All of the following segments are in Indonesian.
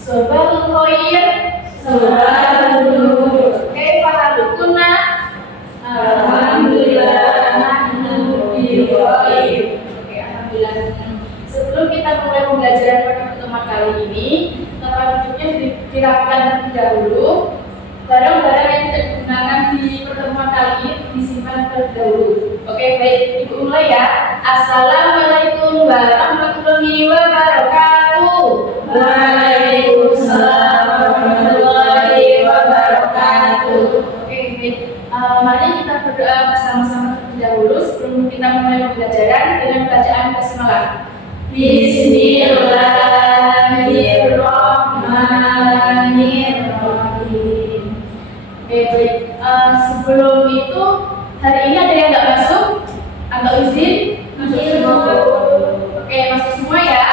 Sobal khoir, Subhanallah. kaifa halukuna, Alhamdulillah. Nahnu biroib. Oke, alhamdulillah. Sebelum kita mulai pembelajaran pada pertemuan kali ini, tempat duduknya dirapikan terlebih dahulu. Barang-barang yang tidak digunakan di pertemuan kali ini disimpan terlebih dahulu. Oke, baik, Ibu mulai ya. Assalamualaikum warahmatullahi wabarakatuh. Waalaikumsalam warahmatullahi wabarakatuh. Oke, baik. Mari kita berdoa bersama-sama terlebih dahulu sebelum kita mulai pembelajaran dengan bacaan basmalah. Bismillahirrahmanirrahim. Oke, baik. Sebelum itu, hari ini ada yang nggak masuk atau izin? Oke, masuk semua ya.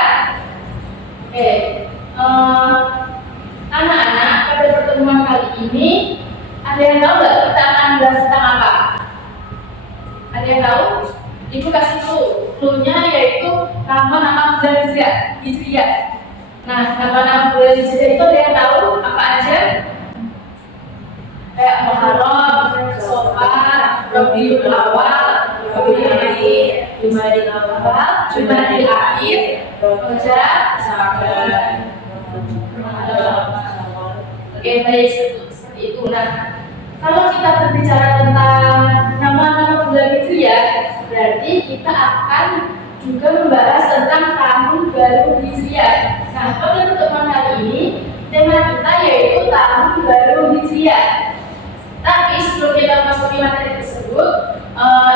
Oke, anak-anak, pada pertemuan kali ini ada yang tahu nggak kita akan bahas tentang apa? Ada yang tahu? Ibu kasih clue-nya yaitu nama-nama bulan Hijriah. Nah, nama-nama bulan Hijriah itu ada yang tahu apa aja? Kayak Muharram, Safar, Rabiul Awal, Rabiul Akhir, Jumadil Awal, Jumadil Akhir, Rajab, Syaban. Oke, baik, seperti itu. Nah, kalau kita berbicara tentang nama-nama bulan Hijriah, berarti kita akan juga membahas tentang tahun baru Hijriah. Nah, pada pertemuan kali ini tema kita yaitu tahun baru Hijriah. Tapi sebelum kita memasuki materi tersebut,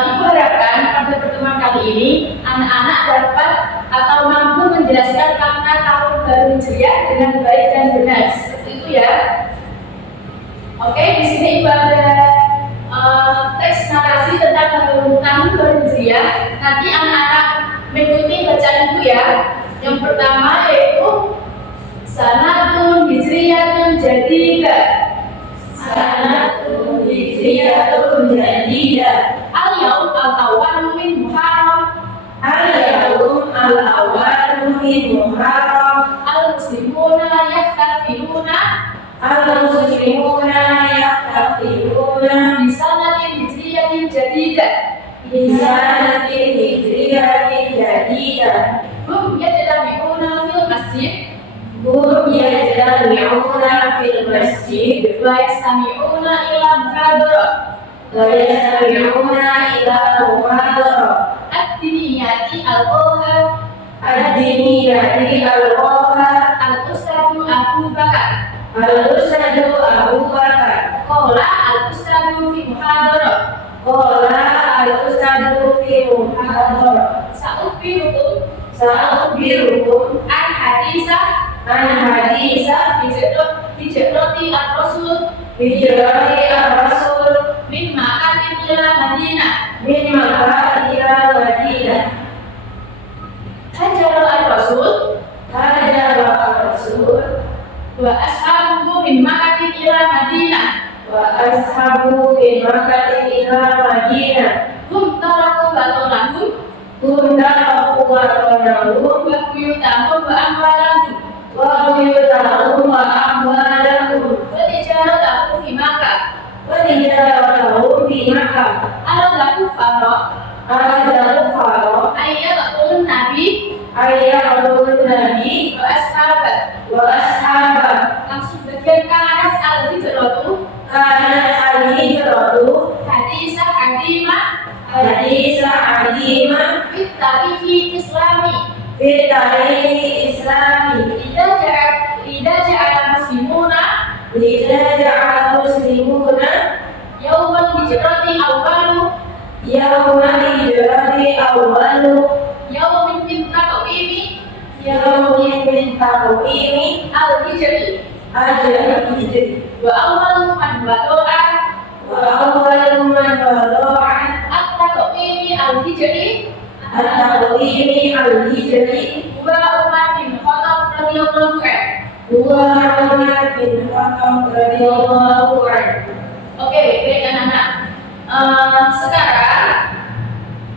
Ibu harapkan pada pertemuan kali ini anak-anak dapat atau mampu menjelaskan makna tahun baru Hijriah dengan baik dan benar. Seperti itu ya. Oke, di sini Ibu ada teks narasi tentang tahun baru Hijriah. Nanti anak-anak mengikuti bacaan Ibu ya. Yang pertama yaitu Sanatun Hijriyatun Jadidah. Sanatun hijriyatun jadidah. Al-Yaum al-awwalu min Muharram. Al-yawm al-awwalu min Muharram. Al-muslimuna yahtafiluna Al-muslimuna yahtafiluna bi sanatin hijriyatin jadidah. bi sanatin hijriyatin jadidah. Hum yajtami'una fil masjid Hum yajtami'una fil masjid wa yastami'una ila muhadarah wa yastami'una ila muhadarah ad-diniyati al-qawha ad-diniyati al-qawha al-ustadu Abu Bakar. al-ustadu Abu Bakar. Qala al-ustadu fi muhadarah. Qala al-ustadu fi muhadarah. Sa'ukhbirukum an hadisah hijrati ar-rasul hijrati ar-rasul min Makkah ila Madinah. min Makkah ila Madinah. Hajara ar-rasul Hajara ar-rasul wa ashabuhu min Makkah ila Madinah. wa ashabu min Makkah ila Madinah. Hum taraku batonahum Hum taraku watonahum wa buyutahum wa amwalahum wa buyutahum wa amwalahum wa tijaratahum fi Makkah. wa tijaratahum fi Makkah. Al-laku farah Al-laku farah ayyaqul nabi ayyaqul nabi wa ashabah. wa ashabah. Langsung bagian kanan al-hijratu Kanat al-hijratu hadisah adimah hadisah adimah fit tarihi islami. fi tarihi islami. Idza ja'ala muslimuna Lidha ja'al muslimuna yaumal hijrati awwalu yawmal hijrati awwalu yaumin min taqwimi yawmin min taqwimi al-hijri ajal hijri wa awwalu man wada'a wa awwalu man wada'a at-taqwimi al-hijri at-taqwimi al-hijri wa Umar bin Khattab radhiyallahu anhu. huwa Umar bin Khattab radhiyallahu anhu. Oke, baik anak-anak. Sekarang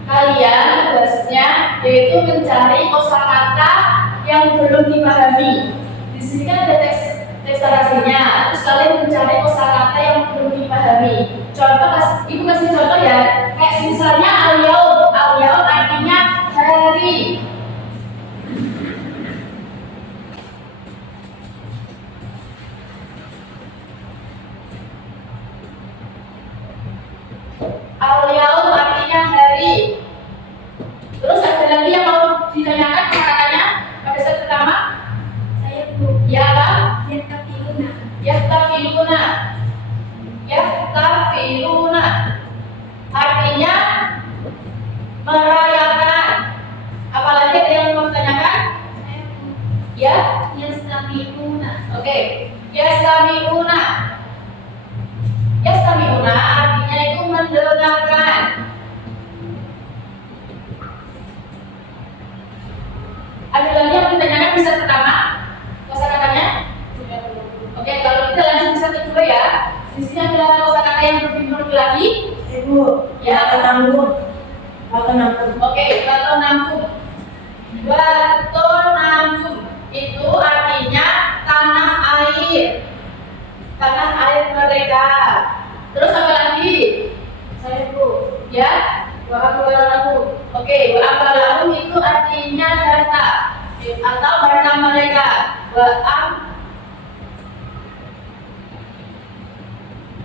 kalian tugasnya yaitu mencari kosakata yang belum dipahami. Di Di sini kan ada teks narasinya. Terus kalian mencari kosakata yang perlu dipahami. Contoh, ibu kasih contoh ya. Kayak misalnya al-yaum artinya hari. Al-yaum artinya hari. Terus ada lagi yang mau ditanyakan kata-katanya pada saat pertama? Saya Bu. Ya apa? Yaktafiluna. Yahtafiluna. Yahtafiluna artinya merayakan. Apalagi ada yang mau ditanyakan? Saya Bu. Ya? Yastami'una. Oke. Yastami'una. Yastami'una artinya itu mendengarkan. Ada lagi yang ditanyakan bisa pertama? Kosakatanya? Oke, kalau kita lanjut bisa kedua ya. Di sini ada kosakata yang lebih lagi. Ibu. Ya. Nambung. Atau nambung. Oke, bato nambung. Bato nambung itu artinya tanah air. Tanah air mereka. Terus apa lagi? Saya Bu. Ya, wa'abalahu. Oke, wa'abalahu itu artinya harta atau harta mereka.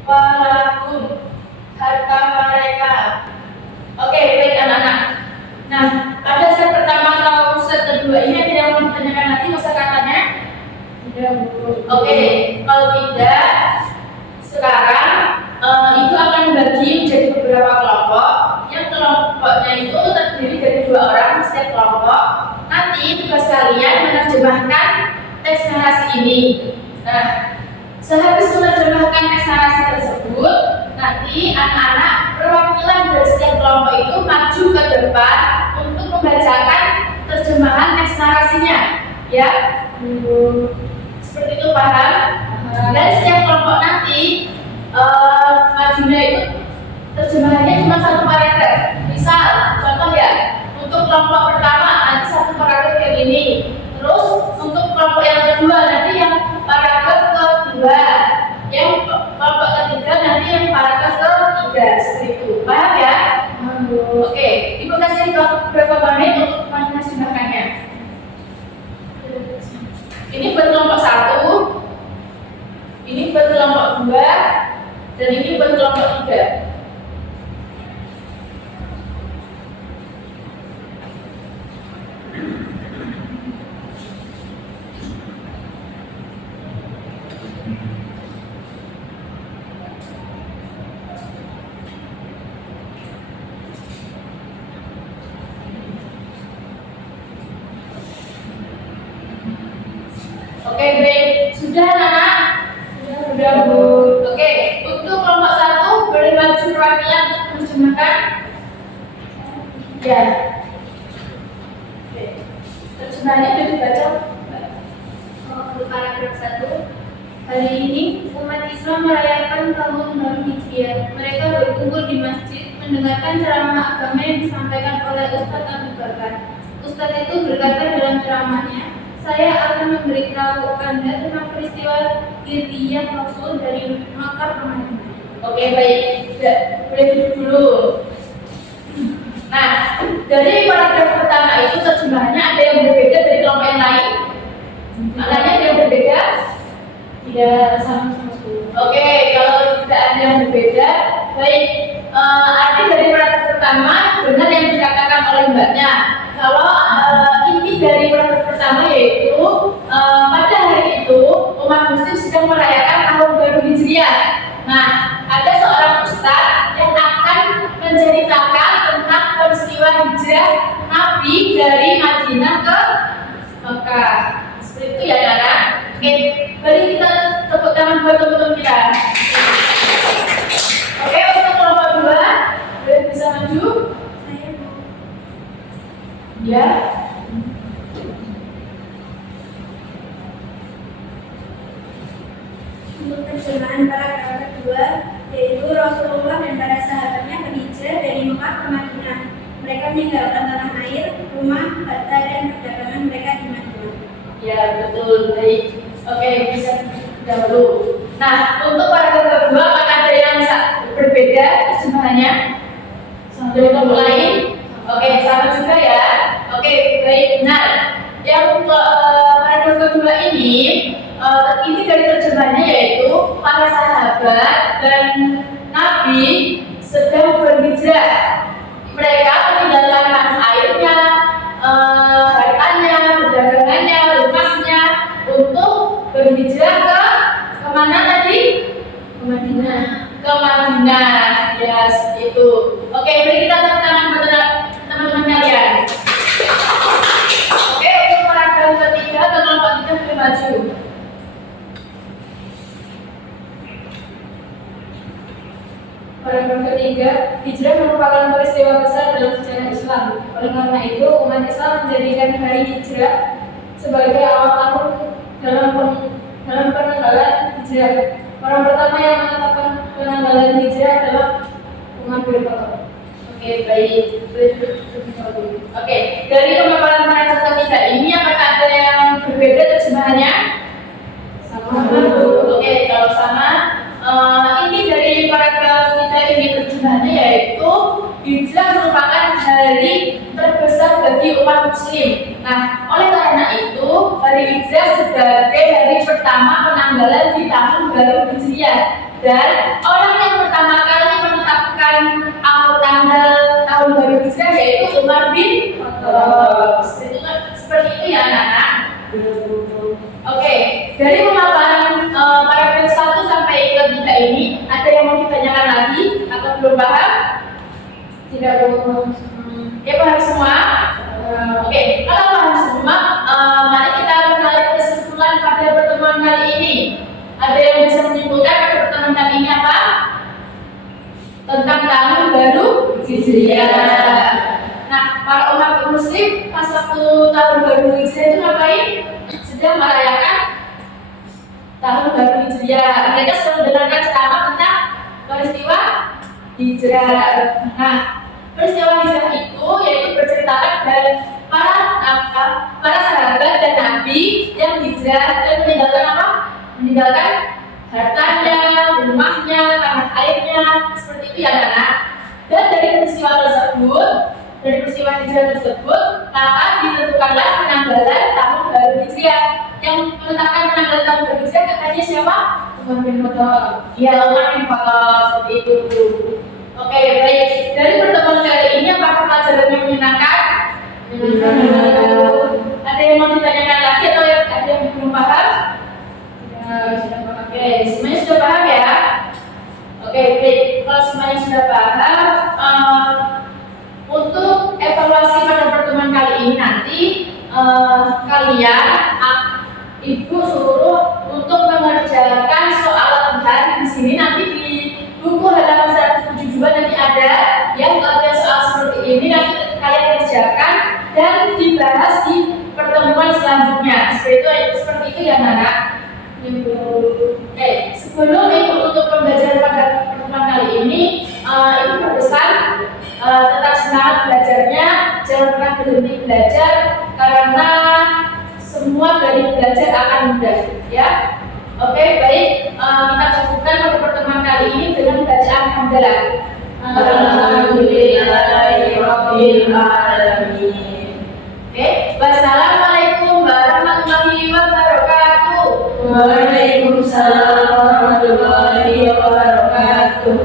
Wa'abalahum harta mereka. Oke, baik anak-anak. Nah, pada set pertama atau set kedua ini ada yang mau ditanyakan lagi kosakatanya? Tidak Bu. Oke, kalau tidak, sekarang itu akan dibagi menjadi beberapa kelompok. Yang kelompoknya itu terdiri dari 2 orang setiap kelompok. Nanti tugas kalian menerjemahkan teks narasi ini. Nah, sehabis menerjemahkan teks narasi tersebut, nanti anak-anak perwakilan dari setiap kelompok itu maju ke depan untuk membacakan terjemahan teks narasinya. Ya, seperti itu paham? Dan setiap kelompok nanti majunya itu terjemahannya cuma 1 paragraf. Misal, contoh ya, untuk kelompok pertama nanti 1 paragraf kayak gini. Terus untuk kelompok yang kedua nanti yang paragraf kedua, yang kelompok ketiga nanti yang paragraf ketiga. Seperti itu, paham ya? Oke, ibu kasih berapa menit untuk menerjemahkannya. Ini buat kelompok 1, ini buat kelompok 2, dan ini buat kelompok 3. Oke, baik. Sudah anak? Sudah Bu. Oke, untuk kelompok 1 boleh maju perwakilan untuk menerjemahkan? Ya. Oke. Terjemahannya sudah dibaca? Untuk paragraf 1. Hari ini umat Islam merayakan tahun baru Hijriah. Mereka berkumpul di masjid mendengarkan ceramah agama yang disampaikan oleh Ustadz Abu Bakar. Ustadz itu berkata dalam ceramahnya, saya akan memberitahu Anda tentang peristiwa hijriyah Rasul dari Makkah ke Madinah. Oke, baik. Sudah, boleh duduk dulu. Nah, dari paragraf pertama itu terjemahannya ada yang berbeda dari kelompok yang lain? Maknanya ada yang berbeda? Tidak sama-sama. Oke, kalau tidak ada yang berbeda, baik. Arti dari paragraf pertama benar yang dikatakan oleh mbaknya. Kalau inti dari paragraf pertama yaitu pada hari itu umat muslim sedang merayakan tahun baru Hijriah. Nah, ada seorang ustadz yang akan menceritakan tentang peristiwa hijrah Nabi dari Madinah ke Mekah. Seperti itu ya, Nara. Oke, mari kita tepuk tangan buat teman-teman kita. Oke, untuk kelompok 2 boleh bisa maju? Saya Bu. Ya. Untuk terjemahan paragraf kedua, yaitu Rasulullah dan para sahabatnya berhijrah dari Mekah ke Madinah. Mereka meninggalkan tanah air, rumah, harta, dan perdagangan mereka di Madinah. Ya, betul. Baik. Oke, bisa dahulu. Nah, untuk paragraf kedua apakah ada yang berbeda terjemahannya dari topik lain? Oke, sama juga ya. Oke, baik, benar. Yang paragraf kedua ini dari terjemahannya yaitu para sahabat dan Nabi sedang berhijrah. Mereka meninggalkan tanah airnya, hartanya, perdagangannya, rumahnya untuk berhijrah ke mana tadi? Ke Madinah. Ke Madinah, ya seperti itu. Oke, beri kita tepuk tangan buat teman-teman kalian. Oke, untuk paragraf ketiga, kelompok kita boleh maju. Paragraf ketiga, hijrah merupakan peristiwa besar dalam sejarah Islam. Oleh karena itu, umat Islam menjadikan hari hijrah sebagai awal tahun dalam penanggalan hijrah. Orang pertama yang menetapkan penanggalan hijrah adalah Umar bin Khattab. Oke, baik. Oke, dari pemaparan paragraf ketiga ini apakah ada yang berbeda terjemahannya? Sama. Oke, kalau sama, ini dari paragraf kita ini terjemahannya yaitu hijrah merupakan hari terbesar bagi umat muslim. Nah, oleh karena itu hari hijrah sebagai hari pertama penanggalan di tahun baru Hijriah, dan orang yang pertama kali menetapkan tanggal tahun baru Hijriah yaitu Umar bin Khattab. Seperti itu ya anak-anak. Oke, dari pemaparan paragraf 1 sampai ke 3 ini ada yang mau ditanyakan lagi atau belum paham? Tidak belum. Ya, paham semua? Oke, kalau paham semua, mari kita menarik kesimpulan pada pertemuan kali ini. Ada yang bisa menyimpulkan pada pertemuan kali ini apa? Tentang tahun baru Hijriah. Nah, para umat muslim pas waktu tahun baru Hijriah itu ngapain? Sedang merayakan tahun baru Hijriah. Mereka sedang mendengarkan ceramah tentang peristiwa hijrah. Nah, peristiwa hijrah itu yaitu berceritakan dari para sahabat dan Nabi yang hijrah dan meninggalkan apa? Meninggalkan hartanya, rumahnya, tanah airnya, seperti itu ya anak. Dan dari peristiwa hijrah tersebut, maka ditentukanlah penanggalan tahun baru Hijriah. Yang menetapkan penanggalan tahun baru Hijriah katanya siapa? Umar bin Khattab. Ya, Umar bin Khattab, seperti itu. Oke, baik. Dari pertemuan kali ini apakah pelajarannya menyenangkan? Ada yang mau ditanyakan lagi atau ada yang belum paham? Sudah paham. Oke, semuanya sudah paham ya? Oke, baik. Kalau semuanya sudah paham, untuk evaluasi pada pertemuan kali ini nanti kalian, ibu suruh untuk mengerjakan soal latihan di sini. Nanti di buku halaman 172 nanti ada yang latihan soal seperti ini, nanti kalian kerjakan dan dibahas di pertemuan selanjutnya. Seperti itu ya anak. Oke, sebelum ibu untuk pembelajaran pada pertemuan kali ini, ibu berpesan tetap semangat belajarnya, jangan pernah berhenti belajar karena semua dari belajar akan mudah, ya. Oke, baik. Kita cukupkan pada pertemuan kali ini dengan bacaan hamdalah. Alhamdulillahirabbil alamin. Oke, wassalamualaikum warahmatullahi wabarakatuh. Waalaikumsalam warahmatullahi wabarakatuh.